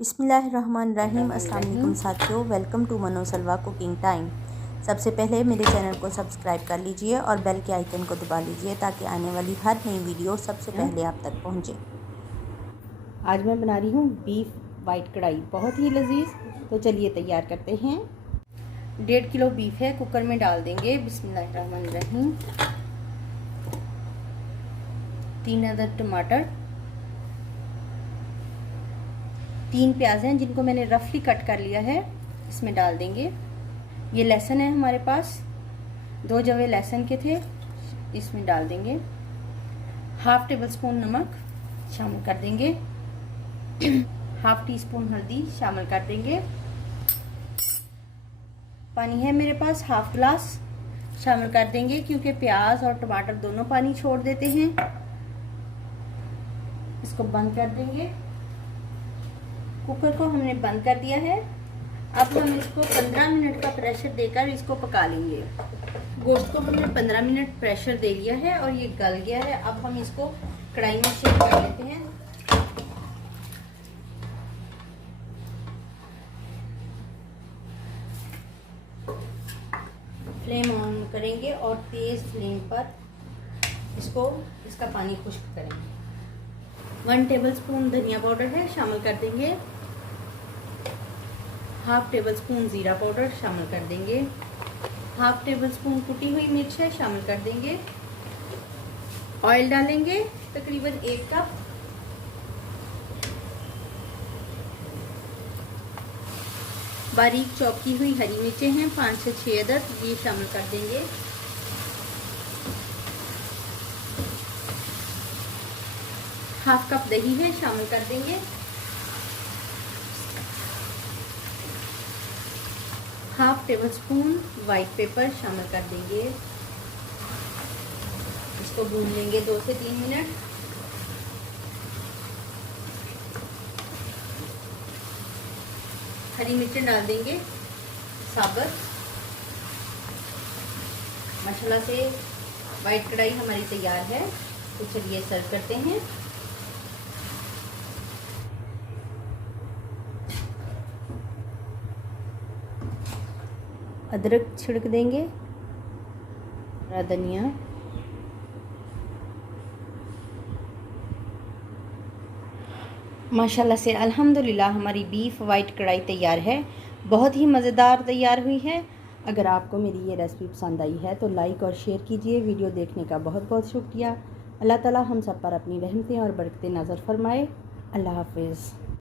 बिस्मिल्लाहिर्रहमानिर्रहीम। अस्सलाम वालेकुम साथियों, वेलकम टू मनो सलवा कुकिंग टाइम। सबसे पहले मेरे चैनल को सब्सक्राइब कर लीजिए और बेल के आइकन को दबा लीजिए ताकि आने वाली हर नई वीडियो सबसे पहले आप तक पहुंचे। आज मैं बना रही हूँ बीफ वाइट कढ़ाई, बहुत ही लजीज। तो चलिए तैयार करते हैं। 1.5 किलो बीफ है, कुकर में डाल देंगे। बिस्मिल्लाहिर्रहमानिर्रहीम। 3 अदद टमाटर, 3 प्याज हैं जिनको मैंने रफली कट कर लिया है, इसमें डाल देंगे। ये लहसुन है हमारे पास, 2 जवे लहसुन के थे, इसमें डाल देंगे। 1/2 टेबल स्पून नमक शामिल कर देंगे। 1/2 टीस्पून हल्दी शामिल कर देंगे। पानी है मेरे पास 1/2 गिलास शामिल कर देंगे, क्योंकि प्याज और टमाटर दोनों पानी छोड़ देते हैं। इसको बंद कर देंगे। कुकर को हमने बंद कर दिया है। अब हम इसको 15 मिनट का प्रेशर देकर इसको पका लेंगे। गोश्त को हमने 15 मिनट प्रेशर दे लिया है और ये गल गया है। अब हम इसको कढ़ाई में शेक कर लेते हैं। फ्लेम ऑन करेंगे और तेज फ्लेम पर इसका पानी खुश्क करेंगे। 1 टेबल स्पून धनिया पाउडर है, शामिल कर देंगे। 1/2 टेबल स्पून जीरा पाउडर शामिल कर देंगे। 1/2 टेबल स्पून कुटी हुई मिर्च है, शामिल कर देंगे। ऑयल डालेंगे तकरीबन 1 कप। बारीक चॉप की हुई हरी मिर्चें हैं 5 से 6 अदद, ये शामिल कर देंगे। हाफ कप दही है, शामिल कर देंगे। 1/2 टेबल स्पून वाइट पेपर शामिल कर देंगे। इसको भून लेंगे 2 से 3 मिनट। हरी मिर्चें डाल देंगे साबुत। माशाल्लाह से वाइट कढ़ाई हमारी तैयार है। तो चलिए सर्व करते हैं। अदरक छिड़क देंगे, हरा धनिया, माशाल्लाह से अल्हम्दुलिल्लाह हमारी बीफ वाइट कढ़ाई तैयार है। बहुत ही मज़ेदार तैयार हुई है। अगर आपको मेरी ये रेसिपी पसंद आई है तो लाइक और शेयर कीजिए। वीडियो देखने का बहुत बहुत शुक्रिया। अल्लाह ताला हम सब पर अपनी रहमतें और बरकतें नज़र फरमाए। अल्लाह हाफिज़।